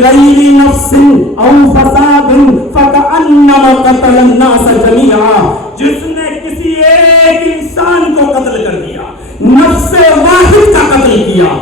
بغیر نفس او فساد فکأنما قتل الناس جميعا، جس نے کسی ایک انسان کو قتل کر دیا، نفس واحد کا قتل کیا،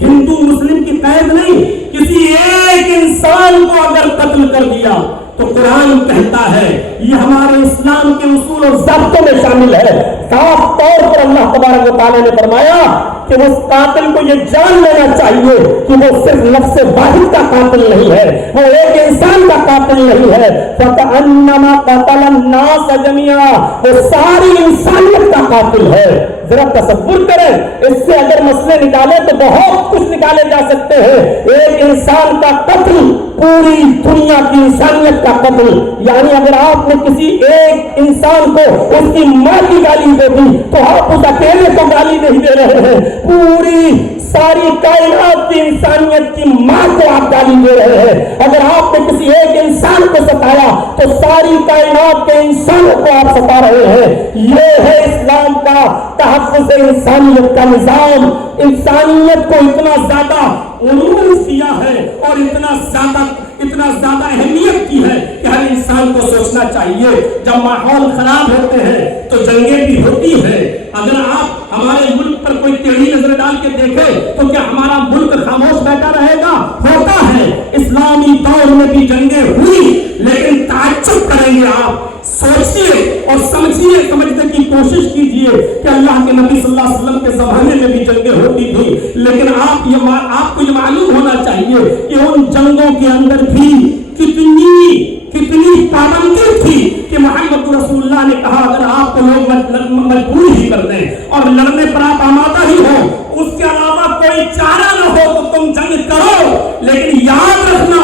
ہندو مسلم کی قید نہیں، کسی ایک انسان کو اگر قتل کر دیا تو قرآن کہتا ہے یہ ہمارے اسلام کے اصول اور ضابطوں میں شامل ہے۔ صاف طور پر اللہ تبارک و تعالیٰ نے فرمایا کہ اس قاتل کو یہ جان لینا چاہیے کہ وہ صرف نفس واحد کا قاتل نہیں ہے، وہ ایک انسان کا قاتل نہیں ہے، فَكَأَنَّمَا قَتَلَ النَّاسَ جَمِيعًا، وہ ساری انسانیت کا قاتل ہے۔ ذرا تصور کریں، اس سے اگر مسئلے نکالے تو بہت کچھ نکالے جا سکتے ہیں۔ ایک انسان کا قتل پوری دنیا کی انسانیت کا قتل، یعنی اگر آپ نے کسی ایک انسان کو اس کی ماں کی گالی دے دی تو آپ اس اکیلے کو گالی نہیں دے رہے ہیں، پوری ساری کائنات کی انسانیت کی ماں کو آپ گالی دے رہے ہیں۔ اگر آپ نے کسی ایک انسان کو ستایا تو ساری کائنات کے انسانوں کو آپ ستا رہے ہیں۔ یہ ہے اسلام کا تحفظ انسانیت کا نظام۔ انسانیت کو اتنا زیادہ عروج دیا ہے اور اتنا زیادہ اہمیت کی ہے کہ ہر انسان کو سوچنا چاہیے جب ماحول خراب ہوتے ہیں تو جنگیں بھی ہوتی ہیں۔ اگر آپ ہمارے ملک پر کوئی ٹیڑھی نظر ڈال کے دیکھیں تو کیا ہمارا ملک خاموش بیٹھا رہے گا؟ ہوتا ہے، اسلامی دور میں بھی جنگیں ہوئی، لیکن تعجب کریں گے آپ، سوچیے اور سمجھنے کی کوشش کیجئے کہ اللہ کے نبی صلی اللہ علیہ وسلم کے زمانے میں بھی جنگیں ہوتی تھی، لیکن آپ کو یہ معلوم ہونا چاہیے کہ ان جنگوں کے اندر بھی کتنی پابندی تھی کہ محمد رسول اللہ نے کہا اگر آپ کو لوگ مجبور ہی کر دیں اور لڑنے پر آپ آمادہ ہی ہو، اس کے علاوہ کوئی چارہ نہ ہو تو تم جنگ کرو، لیکن یاد رکھنا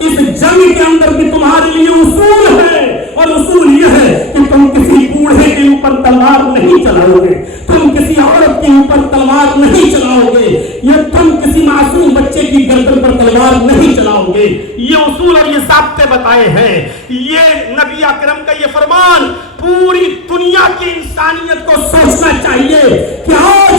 اس جنگ کے اندر بھی تمہارے لیے اصول ہے، اور اصول یہ ہے کہ تم کسی بوڑھے کے اوپر تلوار نہیں چلاؤ گے، تم کسی عورت کے اوپر تلوار نہیں چلاؤ گے، یہ تم کسی معصوم بچے کی گردن پر تلوار نہیں چلاؤ گے۔ یہ اصول اور یہ ضابطے بتائے ہیں، یہ نبی اکرم کا یہ فرمان پوری دنیا کی انسانیت کو سوچنا چاہیے کہ آج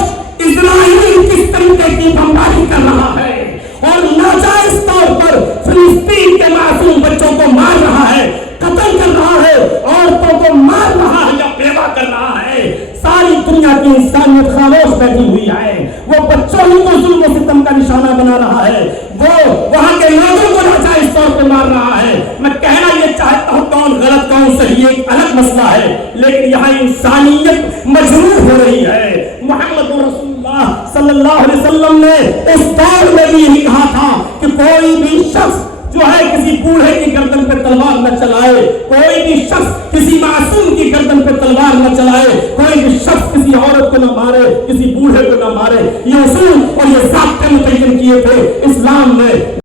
اسرائیل کس طریقے کی بمباری کر رہا ہے اور ناجائز طور پر فلسطین کے معصوم بچوں کو مار رہا ہے، قتل کر رہا ہے، عورتوں کو مار رہا ہے یا بیوہ کر رہا ہے۔ ساری دنیا کی انسانیت خاموش بیٹھی ہوئی ہے، وہ بچوں ہی کو ظلم و ستم کا نشانہ بنا رہا ہے، وہ وہاں کے لوگوں کو ناجائز طور پر مار رہا ہے۔ میں کہنا یہ چاہتا ہوں کون غلط کون صحیح ایک الگ مسئلہ ہے، لیکن یہاں انسانیت مجروح ہو رہی ہے۔ محمد رسول اللہ صلی اللہ علیہ وسلم نے اس دور میں بھی یہی کہا تھا کہ کوئی بھی شخص جو ہے کسی بوڑھے کی گردن پہ تلوار نہ چلائے، کوئی بھی شخص کسی معصوم کی گردن پہ تلوار نہ چلائے، کوئی بھی شخص کسی عورت کو نہ مارے، کسی بوڑھے کو نہ مارے۔ یہ اصول اور یہ ضابطے متعین کیے تھے اسلام نے۔